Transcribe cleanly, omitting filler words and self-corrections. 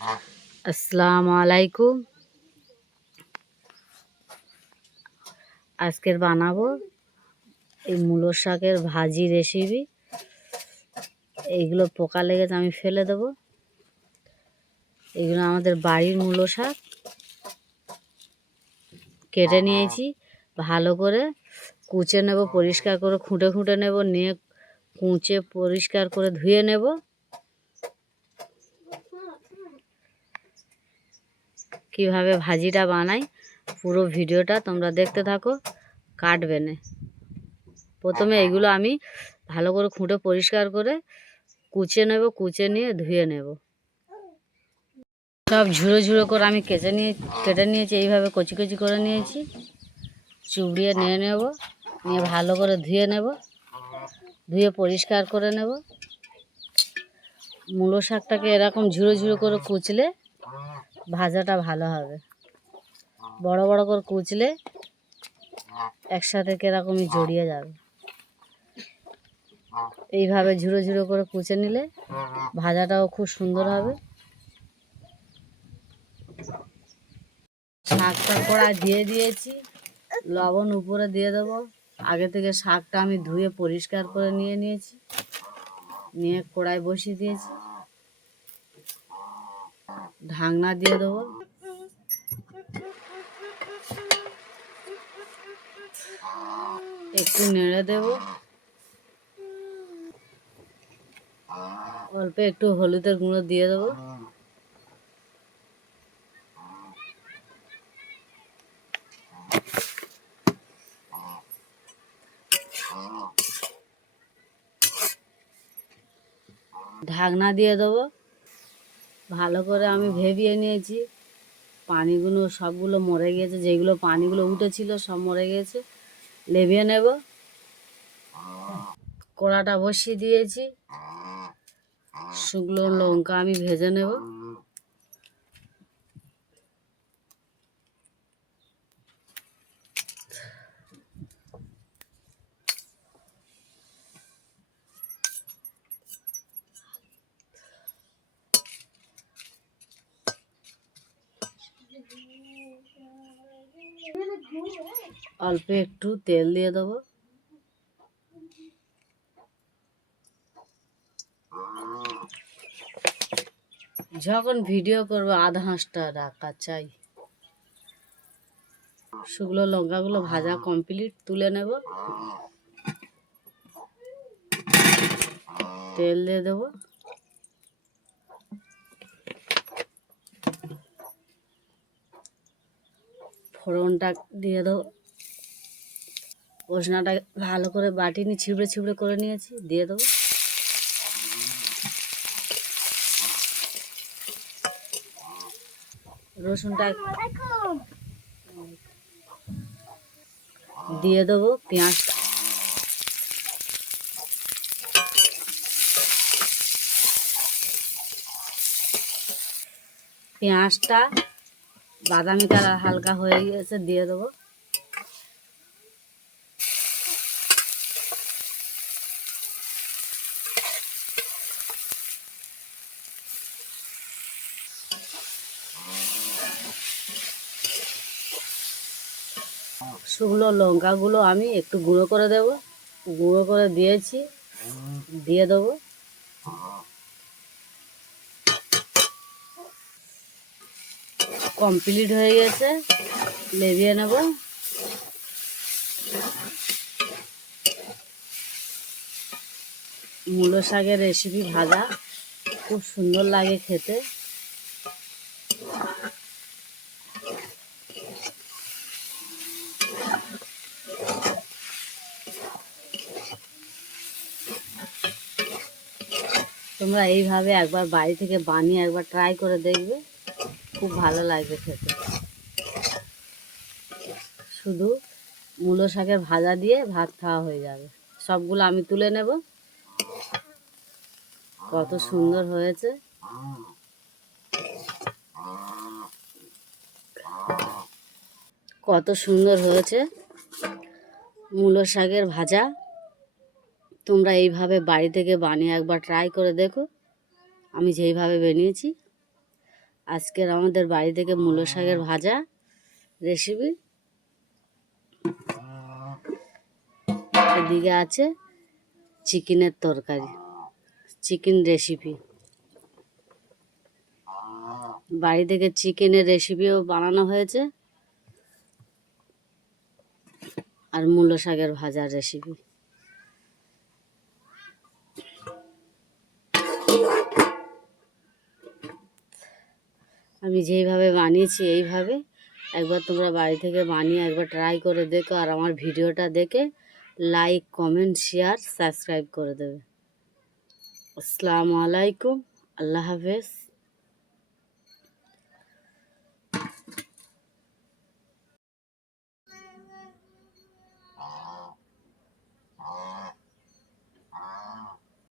আসসালামু আলাইকুম। আজকের বানাবো এই মূলো শাকের ভাজি রেসিপি। এইগুলো পোকা লেগেছে, আমি ফেলে দেবো। এগুলো আমাদের বাড়ির মূলো শাক, কেটে নিয়েছি। ভালো করে কুচে নেব, পরিষ্কার করে খুঁটে খুঁটে নেব, নিয়ে কুচে পরিষ্কার করে ধুয়ে নেব। কিভাবে ভাজিটা বানাই পুরো ভিডিওটা তোমরা দেখতে থাকো, কাটবে না। প্রথমে এগুলো আমি ভালো করে খুঁটে পরিষ্কার করে কুচে নেব, কুচে নিয়ে ধুয়ে নেব। সব ঝুড়ো ঝুড়ো করে আমি কেটে নিয়েছি, এইভাবে কচি কচি করে নিয়েছি। চুবড়িয়ে নিয়ে নেব, নিয়ে ভালো করে ধুয়ে নেব, ধুয়ে পরিষ্কার করে নেব। মূলো শাকটাকে এরকম ঝুড়ো ঝুড়ো করে কুচলে ভাজাটা ভালো হবে। বড় বড় করে কুচলে একসাথে কিরকমই জড়িয়ে যাবে। এইভাবে ঝুড়ো ঝুড়ো করে কুচে নিলে ভাজাটাও খুব সুন্দর হবে। শাকটা কড়ায় দিয়ে দিয়েছি, লবণ উপরে দিয়ে দেবো। আগে থেকে শাকটা আমি ধুয়ে পরিষ্কার করে নিয়েছি, নিয়ে কড়াই বসিয়ে দিয়েছি। ঢাকনা দিয়ে দেবো। একটু নেড়ে দেব। অল্প একটু হলুদের গুঁড়ো দিয়ে দেবো। ঢাকনা দিয়ে দেবো। ভালো করে আমি ভেবিয়ে নিয়েছি। পানিগুলো সবগুলো মরে গেছে, যেগুলো পানিগুলো উঠেছিল সব মরে গেছে। লেভিয়ে নেব। কড়াটা বসিয়ে দিয়েছি। শুকনো লঙ্কা আমি ভেজে নেব। অল্প একটু তেল দিয়ে দেবো। যখন ভিডিও করবো আধ হাঁসটা রাখা চাই। শুকনো লঙ্কাগুলো ভাজা কমপ্লিট, তুলে নেব। তেল দিয়ে দেবো। ফোড়নটা দিয়ে দেবো। রসুনটা ভালো করে বাটিনি ছিবড়ে ছিবড়ে করে নিয়েছি, দিয়ে দেবো। রসুনটা দিয়ে দেবো। পেঁয়াজটা পেঁয়াজটা বাদামি কালার হালকা হয়ে গেছে, দিয়ে দেবো। শুকনো লঙ্কাগুলো আমি একটু গুঁড়ো করে দেব। গুঁড়ো করে দিয়েছি, দিয়ে দেবো। কমপ্লিট হয়ে গেছে, লেভিয়ে নেব। মূলো শাকের রেসিপি ভাজা খুব সুন্দর লাগে খেতে। তোমরা এইভাবে একবার বাড়ি থেকে বানিয়ে একবার ট্রাই করে দেখবে, খুব ভালো লাগবে খেতে। শুধু মূলো শাকের ভাজা দিয়ে ভাত খাওয়া হয়ে যাবে। সবগুলো আমি তুলে নেব। কত সুন্দর হয়েছে, কত সুন্দর হয়েছে মূলো শাকের ভাজা। তোমরা এইভাবে বাড়ি থেকে বানিয়ে একবার ট্রাই করে দেখো, আমি যেইভাবে বানিয়েছি। আজকের আমাদের বাড়ি থেকে মূলো শাকের ভাজা রেসিপি। এদিকে আছে চিকেনের তরকারি, চিকেন রেসিপি। বাড়ি থেকে চিকেনের রেসিপিও বানানো হয়েছে, আর মূলো শাকের ভাজার রেসিপি। আমি যেইভাবে বানিয়েছি এইভাবে একবার তোমরা বাড়ি থেকে বানিয়ে একবার ট্রাই করে দেখো, আর আমার ভিডিওটা দেখে লাইক, কমেন্ট, শেয়ার, সাবস্ক্রাইব করে দেবে। আসসালামু আলাইকুম, আল্লাহ হাফেজ।